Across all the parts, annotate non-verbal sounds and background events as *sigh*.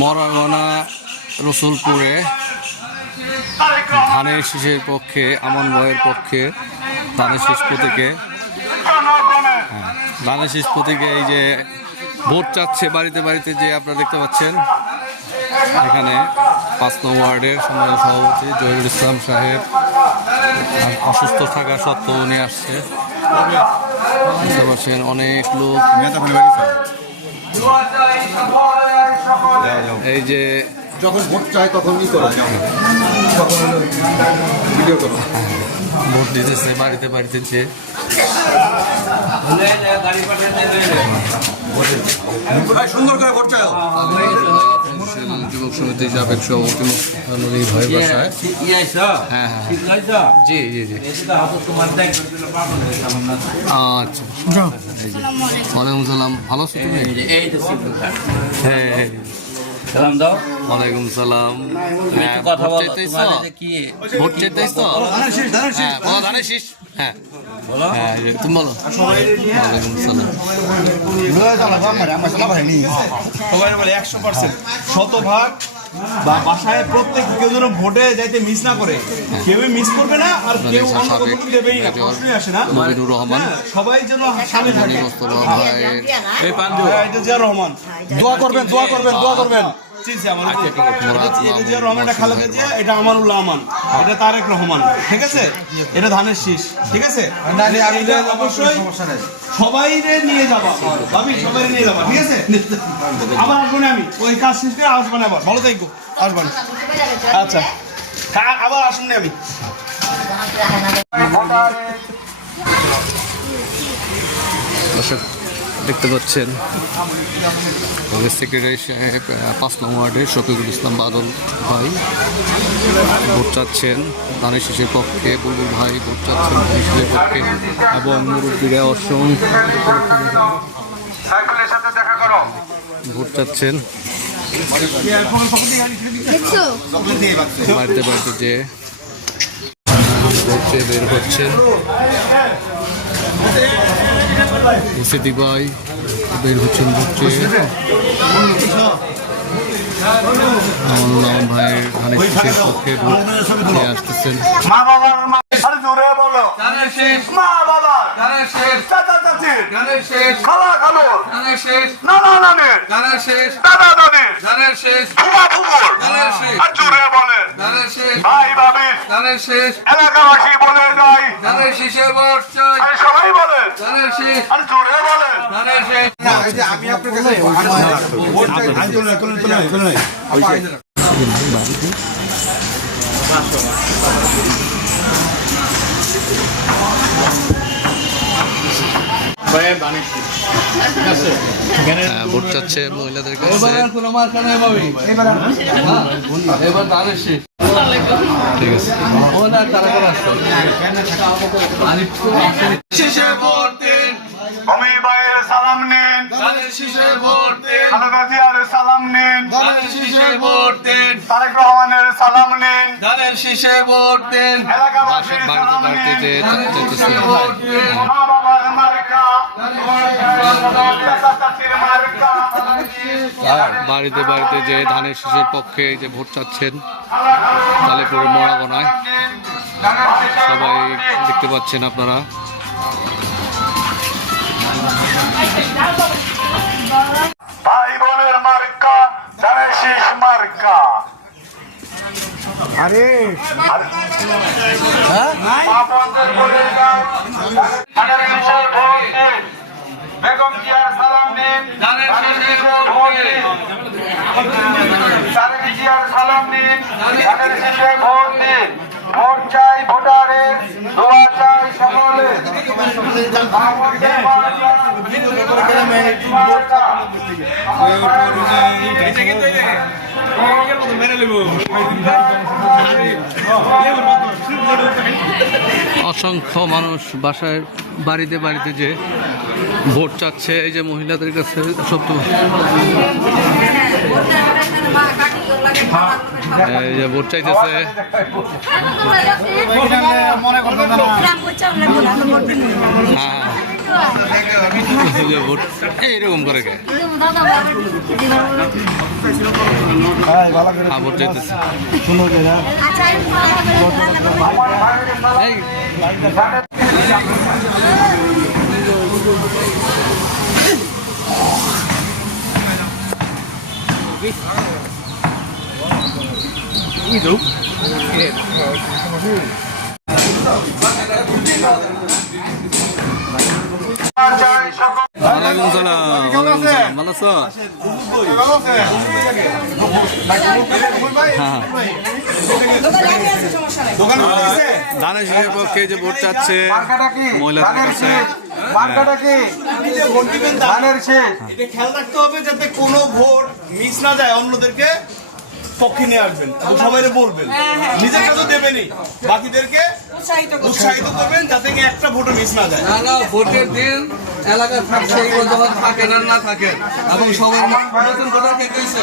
মরাগনা রসুলপুরে ধানের শীষের পক্ষে আমন ভয়ের পক্ষে ধানের শীষ প্রতীকে। হ্যাঁ, ধানের শীষ প্রতীকে এই যে ভোট চাচ্ছে বাড়িতে বাড়িতে যে আপনারা দেখতে পাচ্ছেন এখানে পাঁচ নং ওয়ার্ডের সম্মানিত সভাপতি জহিরুল ইসলাম সাহেব অসুস্থ থাকা সত্ত্বেও উনি আসছে। বুঝতে পারছেন অনেক লোক। এই যে যখন ভোট চায় তখন ই করো। তখন ভিডিও করো। ভোট দিতেছে বাড়িতে বাড়িতে যে সুন্দর করে ভোট চাও যুবক সমিতি সাবেক সভাপতি নদী ভয় বাসায় হ্যাঁ হ্যাঁ জি জি জি আচ্ছা ওয়ালাইকুম সালাম ভালো আছো তুমি হ্যাঁ হ্যাঁ। সালাম দাও ওয়ালাইকুম সালাম হ্যাঁ, কথা ভোট বলো চাইতেছো? যে কি ভোট চাইতেছো হ্যাঁ ধানের শীষ হ্যাঁ হ্যাঁ তুমি বলো। সবাই বলে একশো পার্সেন্ট শতভাগ বা বাসায় প্রত্যেক কেউ যেন ভোটে যাইতে মিস না করে। কেউই মিস করবে না আর কেউ অন্য কোনো দেবেই না প্রশ্নই আসে না। রহমান। হ্যাঁ, সবাই যেন সামনে থাকে। মোস্তফা ভাইয়ের হ্যাঁ, এটা জিয়া রহমান। দোয়া করবেন দোয়া করবেন দোয়া করবেন। যে- এটা- আমানুল্লাহ আমান। এটা তারেক রহমান। ঠিক আছে? এটা ধানের শীষ। ঠিক আছে? অবশ্যই সবাই নিয়ে যাবা। ভাবি সবাই নিয়ে যাবা। ঠিক আছে? আবার আসব না আমি। ওই কাজ শেষ করে আসব না আবার। ভালো থাকব আসব না। আচ্ছা। হ্যাঁ, আবার আসুন না আমি। দর্শক দেখতে পাচ্ছেন। কংগ্রেস সেক্রেটারি সাহেব পাঁচ নং ওয়ার্ডের শফিকুল ইসলাম বাদল ভাই ভোট চাচ্ছেন। ধানের শীষের পক্ষে বুলবুল ভাই ভোট চাচ্ছেন ধানের পক্ষে। এবং মুরব্বীরা করো ভোট চাচ্ছেন। বাড়িতে বাড়িতে যে ভোট বের হচ্ছেন। সিদ্দিক ভাই বের হচ্ছেন হচ্ছে আমার ভাইয়ের ধানের শীষের পক্ষে ভোট আসতেছেন। মা বাবার জোরে বলো। মা বাবার। চাচা চাচির খালা খালোর। নানা নানের দাদা দাদির ফুমা ফুমুর আর জোরে বলেন ভাই ভাবির এলাকাবাসী বলে যাই। আর সবাই বলেন আর জোরে বলেন আমি আপনার কাছে ভোট চাই আমি তো নয়। হ্যাঁ, ভোট চাচ্ছে মহিলাদের কাছে। ঠিক আছে। অমি ভাইয়ের সালাম নিন। খালেদা জিয়ার সালাম নিন। তারেক রহমানের সালাম নিন। এলাকাবাসীর বাড়িতে সালাম বাড়িতে যে নিন যেতেছে মা বাবার বাড়িতে বাড়িতে যে ধানের শীষের পক্ষে যে ভোট চাচ্ছেন তালেপুরে মরাগনায়, সবাই দেখতে পাচ্ছেন আপনারা। ভাই বোনের মার্কা, ধানের মার্কা। আরে। দিন। বেগম জিয়ার সালাম দিন। তারেক জিয়ার সালাম দিন। ধানের শীষের ভোট দিন। অসংখ্য মানুষ বাসায় বাড়িতে বাড়িতে যে ভোট চাচ্ছে এই যে মহিলাদের কাছে সত্য এই ভোট চাইতেছে। হ্যাঁ। এইরকম করে হ্যাঁ ভোট চাইতেছে। ওয়ালাইকুম সালাম ভালো আছো? ধানের শীষের পক্ষে যে ভোট চাচ্ছে মহিলাদের কাছে ভোট ধানের শেষ। খেয়াল রাখতে হবে যাতে কোনো ভোট মিস না যায় অন্যদেরকে। পক্ষে নিয়ে আসবেন। এবং সবাই বলবেন। নিজের কাছে দেবেনই। বাকিদেরকে উৎসাহিত করবেন যাতে কি একটা ভোটও মিস না যায়। না না ভোটের দিন যখন থাকেন আর না থাকেন এবং সবাই নতুন কথা কে কইছে?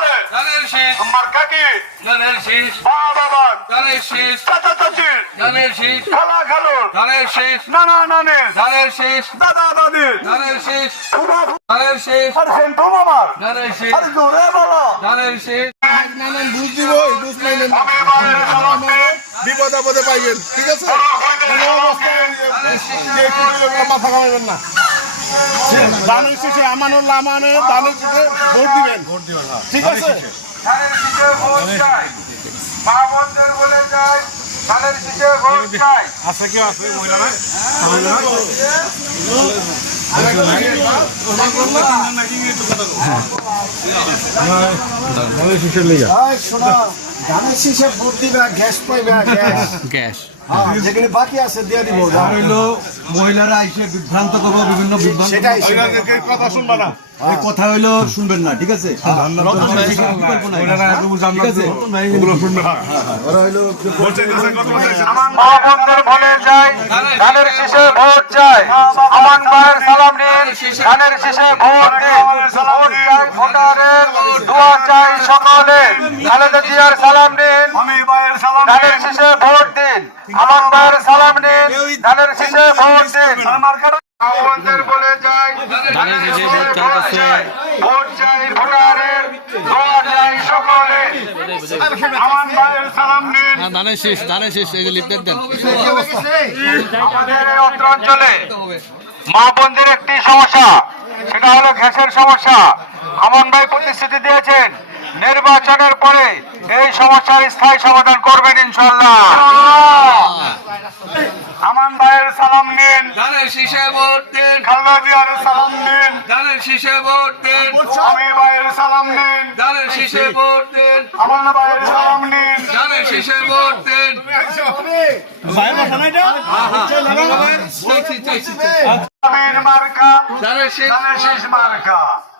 ধানের শীষ মার্কা কি ধানের শীষ মা বাবার ধানের শীষ চাচা চাচির ধানের শীষ খালা খালুর ধানের শীষ নানা ধানের শীষ দাদা ধানের শীষ ধানের শীষ আর সেন্টু মামার ধানের শীষ আর জোরে বলো ধানের শীষ বিপদ আপদে পাইবেন ঠিক আছে মাথা কামাবেন না শেষে আমানুল্লাহ শেষে ভোট দিবেন। ভোট দিবেন ঠিক আছে? ধানের শীষে ভোট চাই। মা বোনদের বলে যাই ধানের শীষে ভোট চাই। আছে কেউ আছে মহিলারা ধানের শীষে ভোট দিবা গ্যাস পাইবা গ্যাস। গ্যাস। যেখানে বাকি আছে দিয়ে দিব। মহিলারা এসে বিভ্রান্ত করব বিভিন্ন বিভ্রান্ত সেটাই কথা শুনবা না। কথা হইল শুনবেন না ঠিক আছে? ঠিক আছে? ওগুলো শুনবে না। ওরা হইল মা বোনদের বলে যাই ধানের শীষে ভোট চাই। আমান ভাইয়ের সালাম নিন ধানের শীষে ভোট দিন। ভোট চাই ভোটারের দোয়া চাই সকলে। খালেদা জিয়ার সালাম নিন। আমি ভাইয়ের সালাম ধানের শীষে ভোট দিন ভাইয়ের সালাম নিন ধানের শীষে ভোট দিন। আমার বোনদের বলে যাই ভোট চাই ভোটারের দোয়া চাই সকলে। আমান ভাইয়ের সালাম নিন। হ্যাঁ ধানের শীষ ধানের শীষ এই যে লিফলেট দেন। আমাদের এই অঞ্চলে মা বোনদের একটি সমস্যা সেটা হলো গ্যাসের সমস্যা। আমন ভাই প্রতিশ্রুতি দিয়েছেন নির্বাচনের পরে এই সমস্যার স্থায়ী সমাধান করবেন ইনশাল্লাহ আমান ভাইয়ের সালাম নিন। ধানের শীষে ভোট দিন। খালদা জিয়ার সালাম নিন। ধানের শীষে ভোট দিন। আমি ভাইয়ের সালাম নিন। ধানের শীষে ভোট দিন। আমান ভাইয়ের সালাম নিন। ধানের শীষে ভোট দিন। ভাই বসা না এটা। চাইছি, চাইছি, চাইছি। মার্কা। ধানের শীষ মার্কা।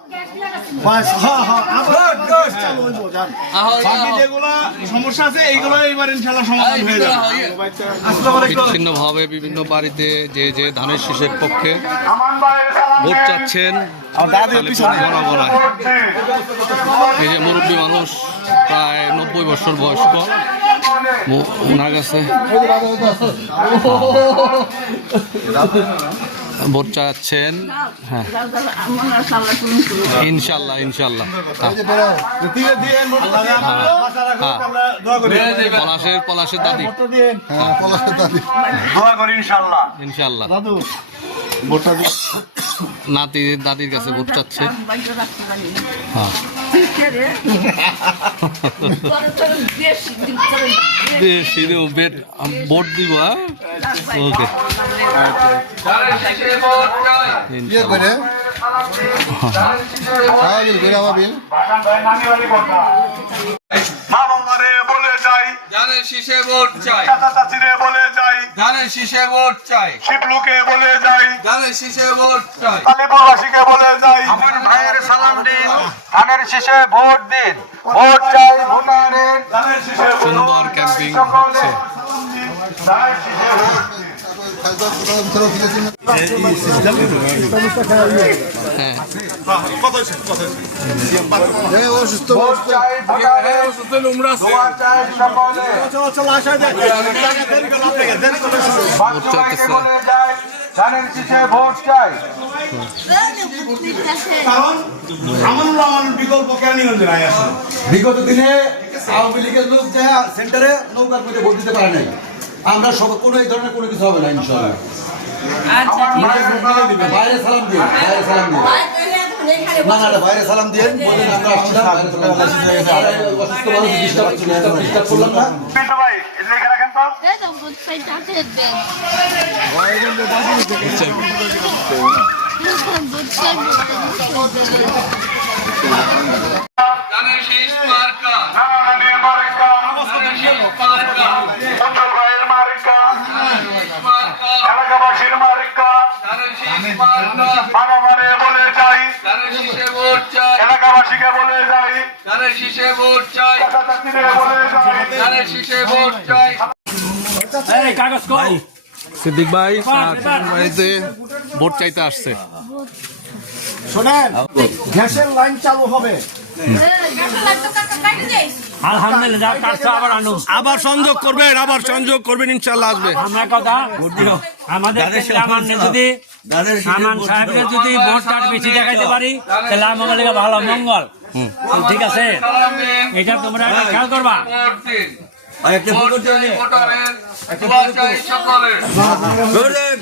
বাস হ্যাঁ হ্যাঁ আবার চালু হইবো জান। আহো, বাকি আহো। যেগুলো সমস্যা আছে এইগুলো এবার ইনশাল্লাহ সমাধান এই হয়ে ভাবে বিভিন্ন বাড়িতে যে যে ধানের শীষের পক্ষে ভোট চাচ্ছেন এই যে মুরব্বী মানুষ প্রায় নব্বই বছর বয়স্ক। ওনার কাছে *laughs* ভোট চাচ্ছেন হ্যাঁ ইনশাল্লাহ ইনশাল্লাহ হ্যাঁ। হ্যাঁ। পলাশের পলাশের দাদি হ্যাঁ ইনশাল্লাহ নাতি দাদির কাছে ভোট চাচ্ছে হ্যাঁ বেশি ভোট দিব হ্যাঁ ওকে ধানের শীষে ভোট চাই ইয়ে করে বিল যাই ধানের শীষে ভোট চাই চাচা চাচিরে বলে যাই ধানের শীষে ভোট চাই শিবলুকে বলে যাই ধানের শীষে ভোট চাই কালীপুরবাসীকে বলে যাই আমার ভাইয়ের সালাম দিন ধানের শীষে ভোট দিন ভোট চাই ভোটারের ধানের শীষে সুন্দর ক্যাম্পিং হচ্ছে ধানের শীষে ভোট দিন বিকল্প আসলে বিগত দিনে আওয়ামী লীগের লোক যা সেন্টারে নৌকার মধ্যে ভোট দিতে পারে নাই আমরা সব কোনো এই ধরনের কোনো কিছু হবে না ইনশাল্লাহ বাইরে সালাম দিয়ে বাইরে সালাম দিয়ে না না না, বাইরে সালাম দিয়ে বলেন আমরা আসছিলাম অসুস্থ মানুষ ডিস্টার্ব ডিস্টার্ব করলাম না। শীষ মার্কা শীষ মার্কা মার্কা এলাকাবাসীর মার্কা ধানের শীষ বলে যাই। ভোট এলাকাবাসীকে বলে যাই। ধানের শীষে ভোট চাই। চাচাচাচিরে বলে যাই। ধানের শীষে ভোট চাই। সিদ্দিক ভাই বাড়িতে ভোট চাইতে আসছে। শোনেন গ্যাসের লাইন চালু হবে। আবার সংযোগ করবেন আবার সংযোগ করবেন ইনশাল্লাহ আসবে। আমার কথা আমাদের যদি ভোট কার্ড বেশি দেখাইতে পারি তাহলে আমাদের ভালো মঙ্গল। ঠিক আছে? এটা তোমরা একটা খেয়াল করবা। ভোট দিন। ভোট চাই ভোটারের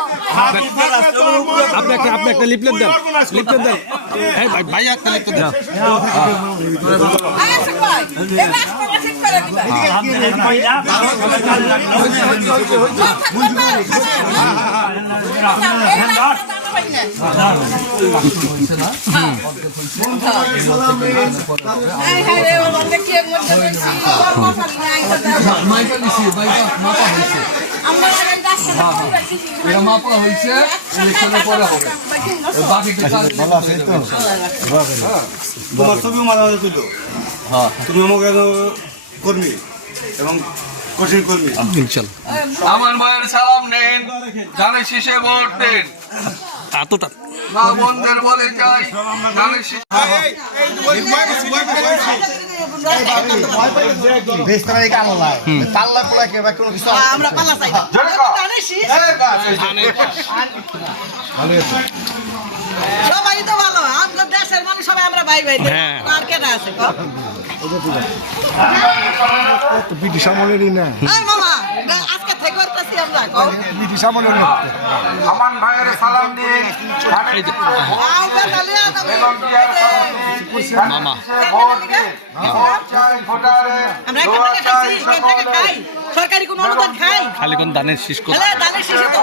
হয়ে হয়ে হয়ে হ্যাঁ হ্যাঁ আপনি একটা আপনি একটা লিপলেট দেন লিপলেট দেন এই ভাই ভাই একটা লিপলেট দেন মাইকা মাপা হয়েছে এটা মাপা হয়েছে ইলেকশনের পরে হবে। বাকি কাজ তোমার ছবিও মাঝে মাঝে তুলো? তুমি আমাকে কর্মী এবং কঠিন কর্মী? আমার মায়ের সালাম নেন জানে শেষে ভোট দিন। এতটা। মা বোনদের বলে যাই আমরা পাল্লা চাই। সবাই তো ভালো দেশের মানুষ সবাই আমরা ভাই ভাই হ্যাঁ। আর কেনা আছে? ব্রিটিশ আমলেরই না মামা না- আজকে থেকে করতেছি আমরা কও। ব্রিটিশ আমলের না আমান ভাইয়ের সালাম দিন মামা আমরা এখান খাই। সরকারি কোনো অনুদান খাই? খালি কোন দানের শীষ করে হ্যাঁ ধানের শীষে তো।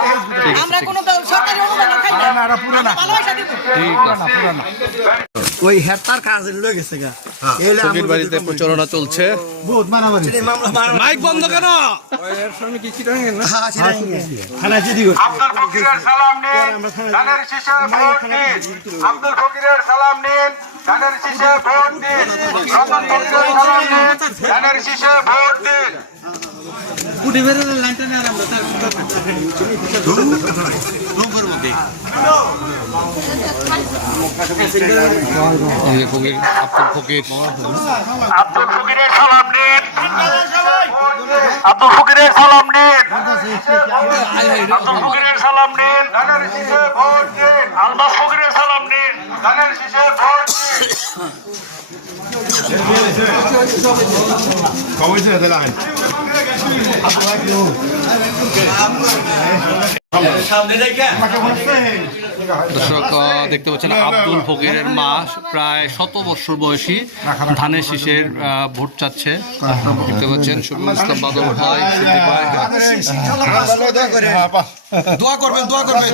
আমরা কোনো সরকারি অনুদান খাই না। না, পুরো না। ভালোবাসা দিব। ঠিক আছে। ওই হেতার কাজ লয়ে গেছে গা। এলে কবির বাড়িতে প্রচারণা চলছে। বহুত মারামারি। মাইক বন্ধ কেন? আব্দুল ফকিরের সালাম নিন। ধানের শীষে ভোট দিন। আব্দুল ফকিরের সালাম নিন। ধানের শীষে ভোট দিন। রতন ফকিরের সালাম নিন। ধানের শীষে ভোট দিন। এই যে ফকির আব্দুল ফকির আব্দুল ফকিরের সালাম নিন আব্দুল ফকিরের সালাম নিন আব্দুল ফকিরের সালাম নিন ধানের শীষে ভোট দিন আলমাস ফকিরের সালাম নিন ধানের শীষে ভোট দিন দর্শক দেখতে পাচ্ছেন আব্দুল ফকিরের মা প্রায় শত বছর বয়সী ধানের শীষের আহ, ভোট চাচ্ছে। দেখতে পাচ্ছেন শফিউল ইসলাম বাদল ভাই দোয়া করবেন দোয়া করবেন।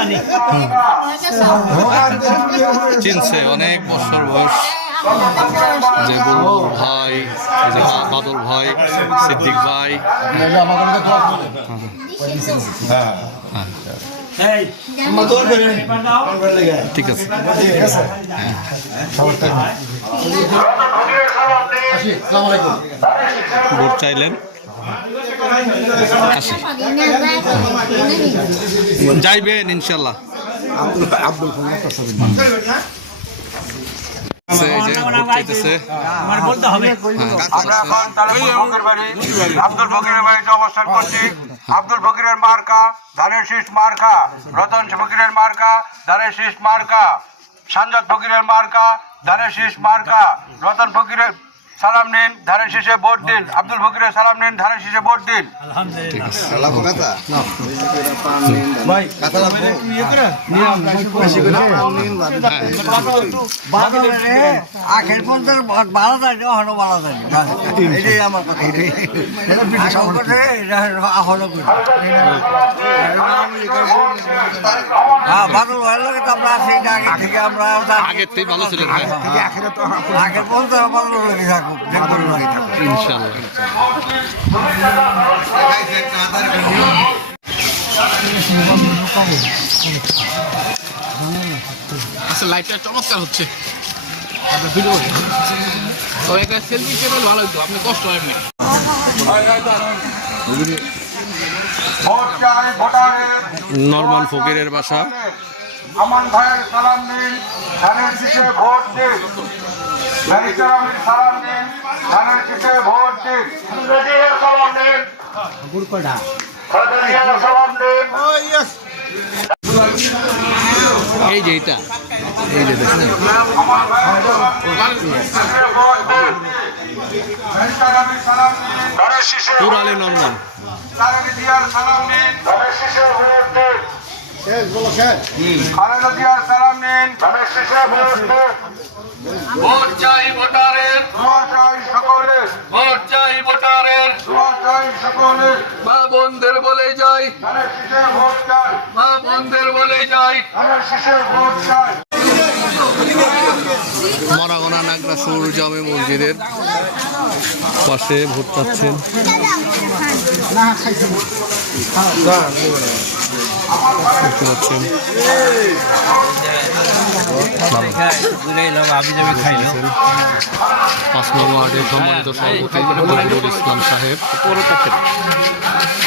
নেই চিনছে অনেক বছর বয়স যে বুলবুল ভাই যে বাদল ভাই সিদ্দিক ভাই। ঠিক আছে। ভোট চাইলেন? আসি। যাইবেন ইনশাল্লাহ। আব্দুল ফকিরের বাড়িতে অবস্থান করছি। আব্দুল ফকিরের মার্কা ধানের শীষ মার্কা রতন ফকিরের মার্কা ধানের শীষ মার্কা সানজাদ ফকিরের মার্কা ধানের শেষ মার্কা রতন ফকিরের সালাম নিন ধানের শীষে ভোট দিন। আব্দুল ফকিরের সালাম নিন ধানের শীষে ভোট দিন। আখের পর্যন্ত ভালো থাকে এখনও ভালো থাকে এটাই আমার কথা হ্যাঁ। ভালো লাগে তো আমরা আগে থেকে আমরা থেকে ভালো পর্যন্ত ভালো লাগে থাকুক আচ্ছা লাইটটা চমৎকার হচ্ছে। ভিডিও তো একটা সেলফি ভালো হতো আপনি কষ্ট হয় না ভোট চাই ফকিরের বাসা। আমান ভাইয়ের সালাম নিন ধানের শীষে ভোট দিন। সালাম ধানের শীষে ভোট দিন। ইংরেজির নিন খালেদার নিন এই যে এটা। এই যে শীষে পুরালে খালেদা সালাম নিন ভোট দিন খালেদা জিয়ার সালাম নিন ধানের শীষে ভোট দিন ভোট চাই ভোটারের দোয়া চাই সকলের ভোট চাই ভোটারের দোয়া চাই সকলের মা বোনদের বলে যাই ভোট চাই মা বোনদের বলে যাই ভোট চাই মরাগোনা নাগরাসুর জামে মসজিদের পাশে ভোট চাচ্ছেন দেখতে পাচ্ছেন। পাঁচ নম্বর সম্মানিত সভাপতি ইসলাম সাহেব।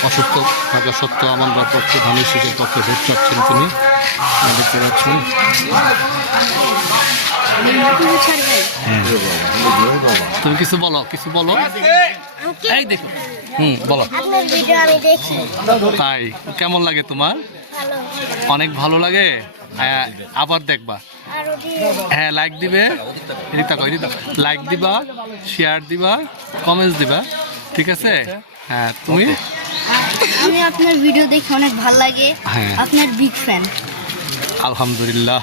অসুস্থ থাকা সত্ত্বেও আমানবার পক্ষে ধানের শীষের পক্ষে ভোট চাচ্ছেন তিনি। দেখতে পাচ্ছেন। তুমি কিছু বলো কিছু বলো। এই দেখো। হুম বলো। আপনার ভিডিও আমি দেখি। তাই কেমন লাগে তোমার? অনেক ভালো লাগে? হ্যাঁ আবার দেখবা। হ্যাঁ লাইক দিবে। তাকাও, এদিক তাকাও। লাইক দিবা শেয়ার দিবা কমেন্টস দিবা ঠিক আছে? হ্যাঁ তুমি? আমি আপনার ভিডিও দেখে অনেক ভালো লাগে। হ্যাঁ। আপনার বিগ ফ্যান আলহামদুলিল্লাহ।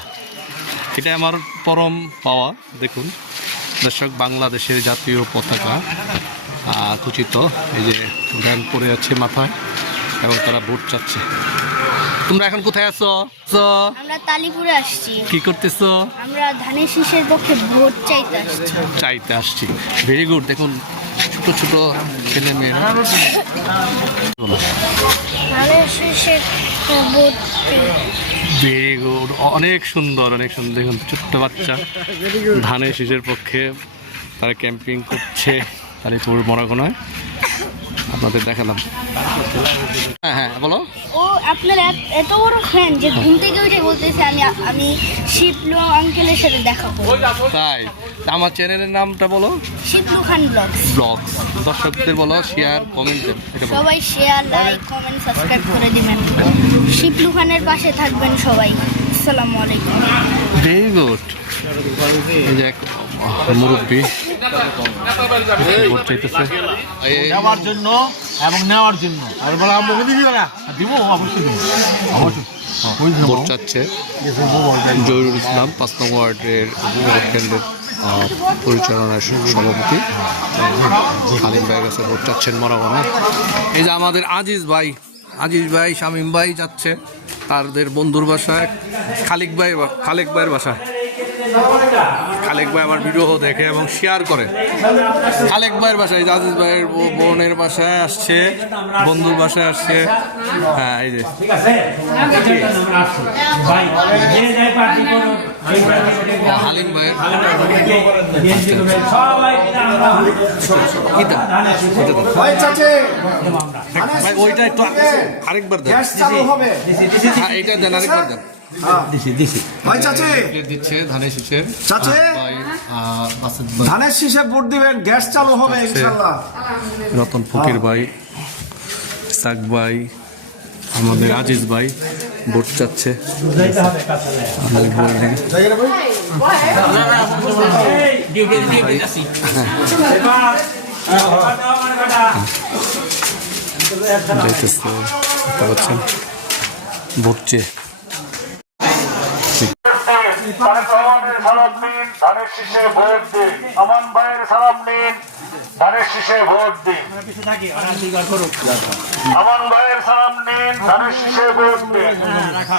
এটা আমার পরম পাওয়া দেখুন। দর্শক বাংলাদেশের জাতীয় পতাকা। কুচিত। এই যে ব্যাংক পরে আছে মাথায় এবং তারা ভোট চাচ্ছে। তোমরা এখন কোথায় আছো? আছো? আমরা তালিপুরে আসছি। কি করতেছো? আমরা ধানের শীষের পক্ষে ভোট চাইতে আসছি। চাইতে আসছি। ভেরি গুড দেখুন ছোট ছোট ছেলে মেয়েরা। ধানের শীষের ভোট ভেরি গুড অনেক সুন্দর অনেক সুন্দর। দেখুন ছোট্ট বাচ্চা। ধানের শীষের পক্ষে তারা ক্যাম্পিং করছে। আলিপুর মরাগোনায় আপনাদের দেখালাম। হ্যাঁ হ্যাঁ বলো। ও আপনার এত- বড় ফ্যান যে ঘুম থেকে উঠে বলতেছে আমি আমি শিবলো আঙ্কেলের সাথে দেখা করব। তাই? আমার চ্যানেলের নামটা বলো। শিপলু খান ব্লগস ব্লগ দর্শকদের বলো শেয়ার কমেন্ট সবাই শেয়ার লাইক কমেন্ট সাবস্ক্রাইব করে দিবেন। শিপলু খানের পাশে থাকবেন সবাই। আসসালামু আলাইকুম। ভেরি গুড এই যে এক মুরব্বী। ভোট চাইতেছে জন্য এবং নেওয়ার জন্য। আর বলা আমাকে দিবি না দিব অবশ্যই দিব। অবশ্যই। ভোট চাচ্ছে। জহিরুল ইসলাম পাঁচ নম্বর ওয়ার্ডের ভোট কেন্দ্রের পরিচালনার সভাপতি। খালিম ভাইয়ের কাছে ভোট চাচ্ছেন মরাগণে এই যে আমাদের আজিজ ভাই আজিজ ভাই শামীম ভাই যাচ্ছে। তাদের বন্ধুর বাসায় খালিক ভাই খালেক ভাইয়ের বাসায়। খালেক ভাই আমার ভিডিও দেখে এবং শেয়ার করে। খালেক ভাইয়ের বাসায় আজিজ ভাইয়ের বোনের বাসায় আসছে বন্ধুর বাসায় আসছে। হ্যাঁ এই যে। ঠিক আছে? ভাই যে যাই পার্টি করো হালিম ভাইয়ের। ভাই ওইটা একটু আরেকবার দেন। হ্যাঁ এইটা দেন আরেকবার দেন। দিছি দিছি। ভাই চাচি। দিচ্ছে? ধানের শীষের। চাচি। ভাই ধানের শীষে ভোট দিবেন গ্যাস চালু হবে ইনশাল্লাহ। রতন ফকির ভাই সাক ভাই আমাদের আজিজ ভাই ভোট চাচ্ছে। যাইতে হবে কাছে আমাদের ভোট নেই। ডিউটি ডিউটি আসি এবার এবার দাও আমার বেটা যাইতেছে বুঝতে পারছেন ভোট চেয়ে তারেক রহমানের সালাম নিন ধানের শীষে ভোট দিন। আমান ভাইয়ের সালাম নিন ধানের শীষে ভোট দিন। আমান ভাইয়ের সালাম নিন ধানের শীষে ভোট দিন।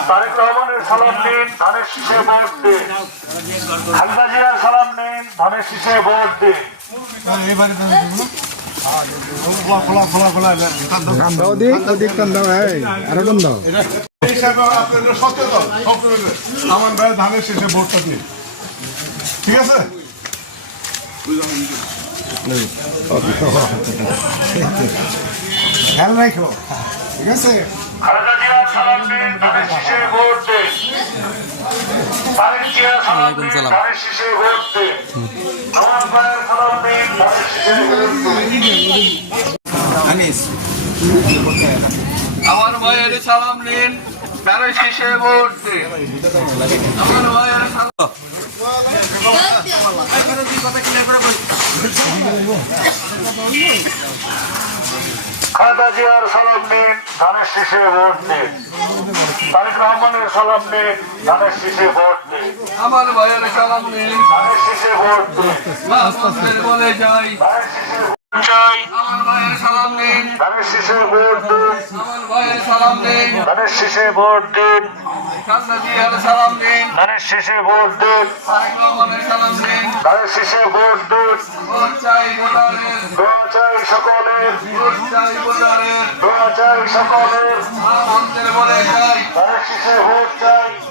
তারেক রহমানের সালাম নিন ধানের শীষে ভোট দিন। খালেদা জিয়ার সালাম নিন ধানের শীষে ভোট দিন। এই হিসাবে আপনাদের সচেতন আমার ভাই ধানের শেষে ভোটটা দিন ঠিক আছে? খেয়াল রাখো। ঠিক আছে? খালেদা আমার ভাইয়ের সালাম নিন ধানের শীষে ভোট দিন আমার ভাইয়ের সালাম খালেদা জিয়ার সালাম নিন ধানের শীষে ভোট দিন তারেক রহমানের সালাম নিন ধানের শীষে ভোট দিন আমার ভাইয়ের সালাম নিন ধানের শীষে ভোট দিন বলে যাই ধানের শীষে ভোট দিন। ধানের শীষে ভোট দিন। ধানের শীষে ভোট দিন। ধানের শীষে চাই সকলের। ভোট চাই।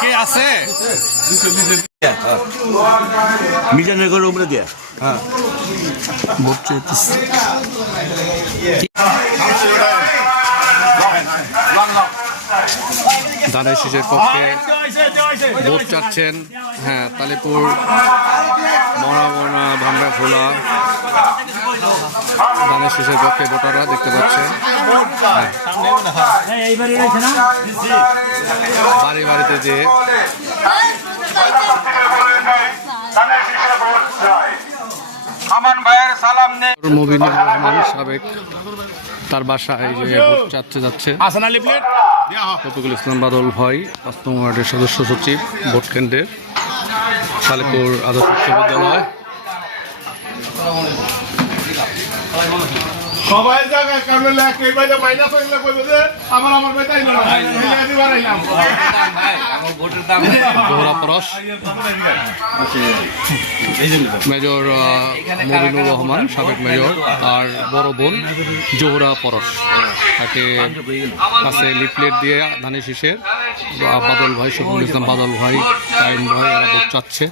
কে আছে? মিজানের করে উপরে দিয়া। ভোট চাইতেছে ধানের শীষের পক্ষে ভোট চাচ্ছেন। হ্যাঁ তালিপুর মরামনা ভান্ডা খোলা ধানের শীষের পক্ষে ভোটাররা দেখতে পাচ্ছেন। না বাড়ি বাড়িতে যে আমান ভাইয়ের সালাম নেই মুবিনুর রহমান সাবেক তার বাসায় যে যাচ্ছে। যাচ্ছে রফিকুল ইসলাম বাদল ভাই পাঁচ ওয়ার্ডের সদস্য সচিব ভোট কেন্দ্রের সালেপুর আদর্শ বিশ্ববিদ্যালয়। বিদ্যালয় সবাই কামে মাইনাস হইলে কইবে যে আমার আমার না আইলাম জোহরা পরশ। মেজর মবিনুর রহমান সাবেক মেজর তার বড় বোন জোহরা পরশ। তাকে কাছে লিফলেট দিয়ে ধানের শীষের বাদল ভাই শফিকুল ইসলাম বাদল ভাই টাইম ভাই এরা ভোট চাচ্ছে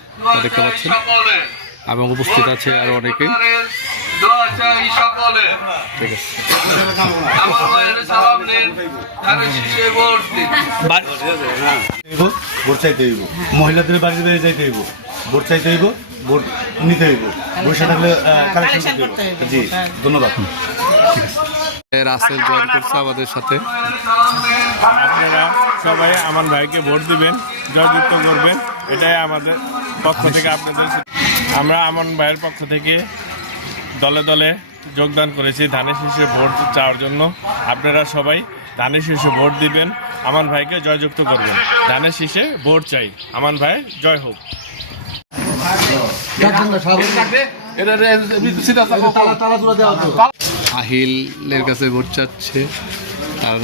দেখতে পাচ্ছেন। এবং উপস্থিত আছে আরও অনেকে। চাই সকলে আমার মায়ের সালাম নেন ধানের শীষে ভোট দিন। ভোট চাইতে হইব। মহিলাদের বাড়িতে বাড়ি যাইতে হইব। ভোট চাইতে হইব ভোট নিতে হইব। বসে থাকলে কালেকশন করতে হইব। জি ধন্যবাদ। রাসেল জয়েন করছে আমাদের সাথে। আপনারা সবাই আমার ভাইকে ভোট দিবেন জয়যুক্ত করবেন এটাই আমাদের পক্ষ থেকে আপনাদের আমরা আমন ভাইয়ের পক্ষ থেকে দলে দলে যোগদান করেছি। ধানের শীষে ভোট চাওয়ার জন্য। আপনারা সবাই ধানের শীষে ভোট দিবেন। আমান ভাইকে জয়যুক্ত করবেন। ধানের শীষে ভোট চাই। আমান ভাই, জয় হোক। আহিলের কাছে ভোট চাচ্ছে, আর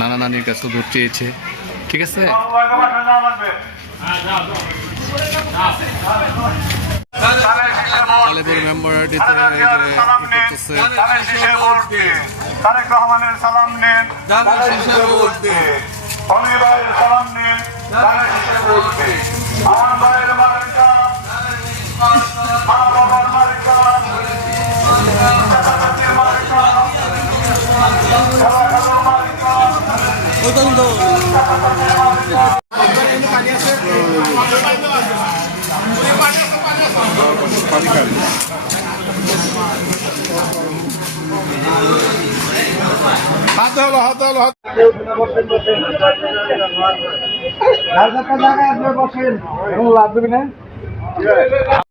নানা নানির কাছে ভোট চেয়েছে। ঠিক আছে? মেম্বারটিতে তারেক রহমানের সালাম নেন সালাম আমার ভাইয়ের মালিকা মা বাবার মালিকা মালিকা হাতে হলো হাতে হলো হাতে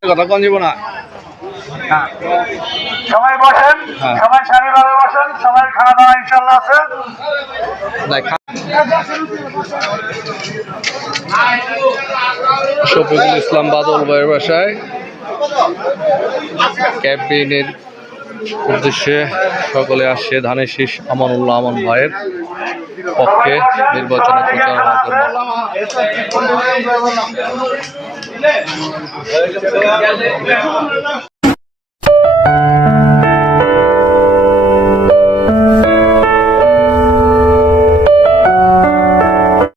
কথা কন যাব না সবাই বসেন সবাই সারিভাবে বসেন সবাই খাওয়া দাওয়া ইনশাল্লাহ আছে। শফিকুল ইসলাম বাদল ভাইয়ের বাসায়। ক্যাম্পেইনের উদ্দেশ্যে সকলে আসছে ধানের শীষ আমানুল্লাহ আমান ভাইয়ের পক্ষে নির্বাচনে প্রচার জন্য।